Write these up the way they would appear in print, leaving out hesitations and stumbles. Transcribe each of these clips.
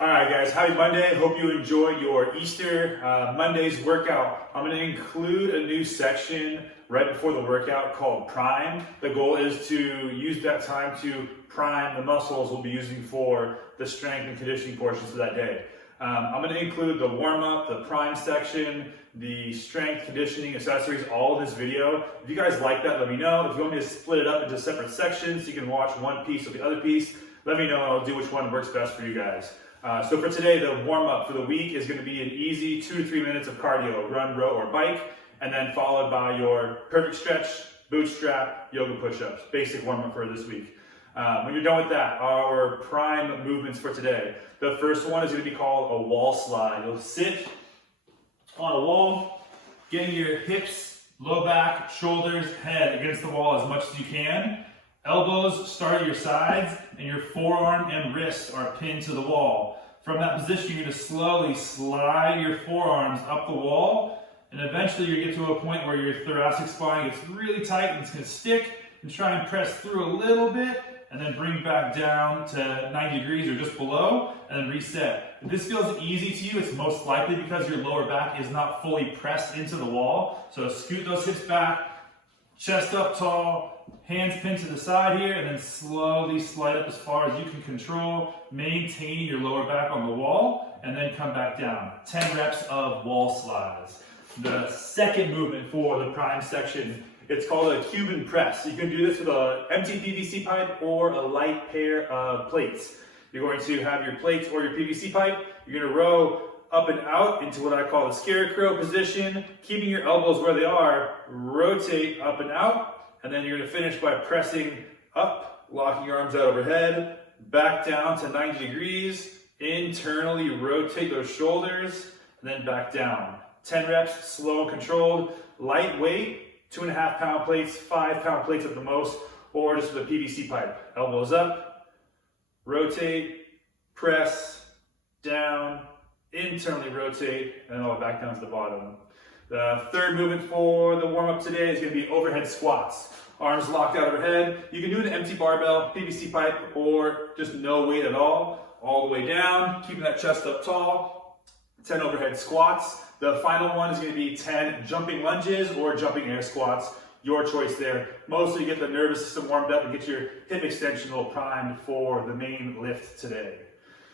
All right, guys, happy Monday. Hope you enjoyed your Easter Monday's workout. I'm going to include a new section right before the workout called Prime. The goal is to use that time to prime the muscles we'll be using for the strength and conditioning portions of that day. I'm going to include the warm-up, the prime section, the strength, conditioning, accessories, all in this video. If you guys like that, let me know. If you want me to split it up into separate sections, you can watch one piece or the other piece, let me know and I'll do which one works best for you guys. So for today, the warm-up for the week is going to be an easy 2 to 3 minutes of cardio, run, row, or bike, and then followed by your perfect stretch, bootstrap, yoga push-ups, basic warm-up for this week. When you're done with that, our prime movements for today. The first one is going to be called a wall slide. You'll sit on a wall, getting your hips, low back, shoulders, head against the wall as much as you can. Elbows start at your sides, and your forearm and wrists are pinned to the wall. From that position, you're going to slowly slide your forearms up the wall, and eventually you get to a point where your thoracic spine gets really tight and it's going to stick, and try and press through a little bit, and then bring back down to 90 degrees or just below, and then reset. If this feels easy to you, it's most likely because your lower back is not fully pressed into the wall. So scoot those hips back, chest up tall, hands pinned to the side here, and then slowly slide up as far as you can control, maintaining your lower back on the wall, and then come back down. 10 reps of wall slides. The second movement for the prime section, it's called a Cuban press. You can do this with an empty PVC pipe or a light pair of plates. You're going to have your plates or your PVC pipe. You're going to row up and out into what I call the scarecrow position, keeping your elbows where they are, rotate up and out, and then you're going to finish by pressing up, locking your arms out overhead, back down to 90 degrees, internally rotate those shoulders, and then back down. 10 reps, slow and controlled, lightweight, 2.5 pound plates, 5 pound plates at the most, or just with a PVC pipe. Elbows up, rotate, press, down, internally rotate, and then all back down to the bottom. The third movement for the warm-up today is going to be overhead squats. Arms locked out overhead. You can do an empty barbell, PVC pipe, or just no weight at all the way down, keeping that chest up tall. 10 overhead squats. The final one is going to be 10 jumping lunges or jumping air squats. Your choice there. Mostly get the nervous system warmed up and get your hip extension a little primed for the main lift today.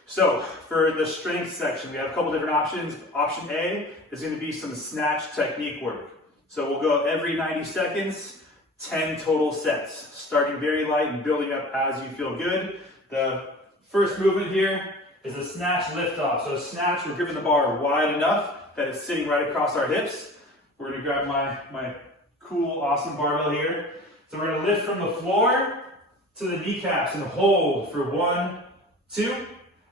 So for the strength section, we have a couple different options. Option A is going to be some snatch technique work. So we'll go every 90 seconds, 10 total sets, starting very light and building up as you feel good. The first movement here is a snatch lift off. So snatch, we're gripping the bar wide enough that it's sitting right across our hips. We're going to grab my cool, awesome barbell here. So we're going to lift from the floor to the kneecaps and hold for 1, 2,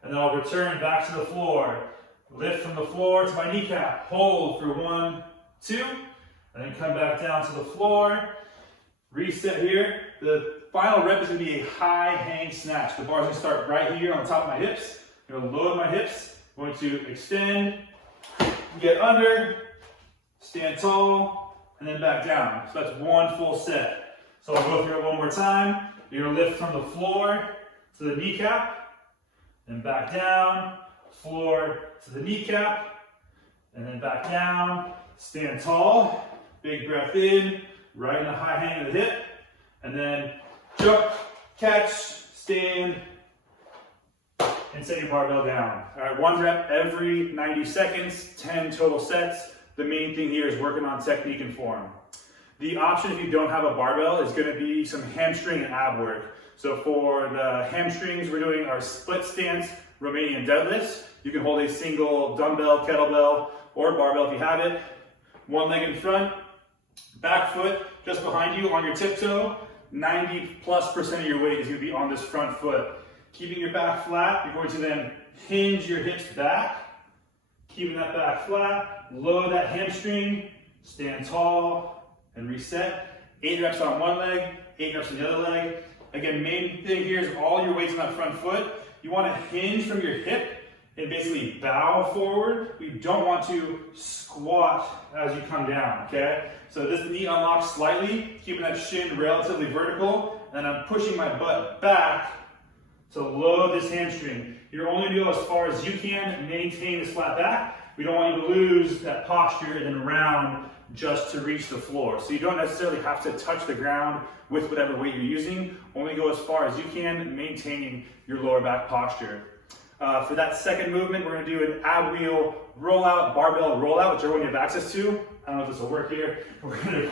and then I'll return back to the floor. Lift from the floor to my kneecap. Hold for 1, 2, and then come back down to the floor. Reset here. The final rep is going to be a high hang snatch. The bar's going to start right here on top of my hips. I'm going to load my hips. I'm going to extend, get under, stand tall, and then back down. So that's one full set. So I'll go through it one more time. You're going to lift from the floor to the kneecap, then back down, floor to the kneecap, and then back down, stand tall, big breath in, right in the high hang of the hip, and then jump, catch, stand, and set your barbell down. All right, 1 rep every 90 seconds, 10 total sets. The main thing here is working on technique and form. The option if you don't have a barbell is going to be some hamstring and ab work. So for the hamstrings, we're doing our split stance Romanian deadlifts. You can hold a single dumbbell, kettlebell, or barbell if you have it. One leg in front, back foot just behind you on your tiptoe. 90+% of your weight is going to be on this front foot. Keeping your back flat, you're going to then hinge your hips back. Keeping that back flat, load that hamstring, stand tall, and reset. 8 reps on one leg, 8 reps on the other leg. Again, main thing here is all your weight's on that front foot. You want to hinge from your hip and basically bow forward. You don't want to squat as you come down, okay? So this knee unlocks slightly, keeping that shin relatively vertical, and I'm pushing my butt back So load this hamstring. You're only going to go as far as you can, maintain this flat back. We don't want you to lose that posture and then round just to reach the floor. So you don't necessarily have to touch the ground with whatever weight you're using. Only go as far as you can, maintaining your lower back posture. For that second movement, we're going to do an ab wheel rollout, barbell rollout, whichever one you have access to. I don't know if this will work here. We're going to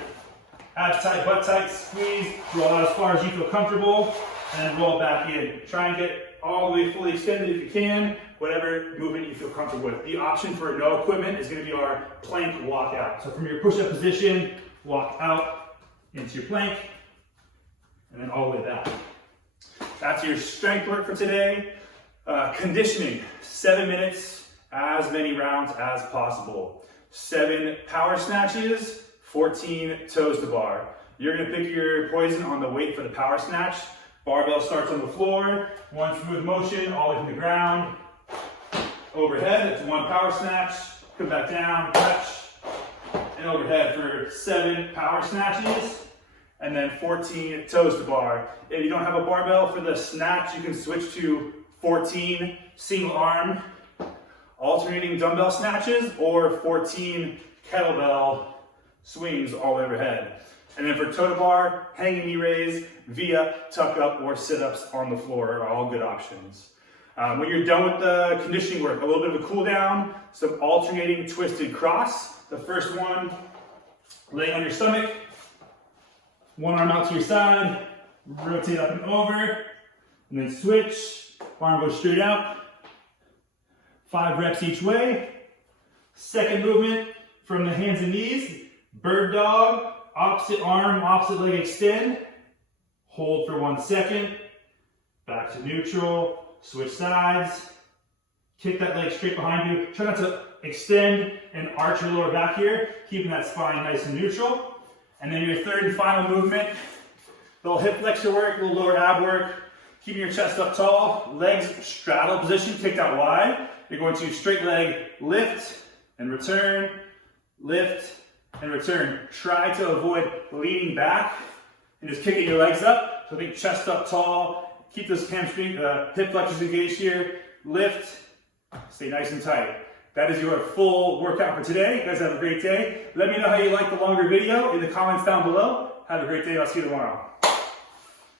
abs tight, butt tight, squeeze, roll out as far as you feel comfortable, and roll back in. Try and get all the way fully extended if you can, whatever movement you feel comfortable with. The option for no equipment is going to be our plank walk out. So from your push-up position, walk out into your plank, and then all the way back. That's your strength work for today. Conditioning, 7 minutes, as many rounds as possible. 7 power snatches, 14 toes to bar. You're going to pick your poison on the weight for the power snatch. Barbell starts on the floor, one smooth motion all the way to the ground. Overhead, it's 1 power snatch, come back down, touch, and overhead for 7 power snatches, and then 14 toes to bar. If you don't have a barbell for the snatch, you can switch to 14 single arm alternating dumbbell snatches or 14 kettlebell swings all overhead. And then for toe to bar, hanging knee raise, V-up, tuck up, or sit-ups on the floor are all good options. When you're done with the conditioning work, a little bit of a cool down, some alternating twisted cross. The first one, laying on your stomach, one arm out to your side, rotate up and over, and then switch. Arm goes straight out. 5 reps each way. Second movement from the hands and knees. Bird dog, opposite arm, opposite leg extend. Hold for 1 second. Back to neutral. Switch sides. Kick that leg straight behind you. Try not to extend and arch your lower back here. Keeping that spine nice and neutral. And then your third and final movement. Little hip flexor work, little lower ab work. Keeping your chest up tall, legs straddle position, kicked out wide. You're going to straight leg lift and return, lift and return. Try to avoid leaning back and just kicking your legs up. So think chest up tall, keep those hamstring, hip flexors engaged here, lift, stay nice and tight. That is your full workout for today. You guys have a great day. Let me know how you like the longer video in the comments down below. Have a great day. I'll see you tomorrow.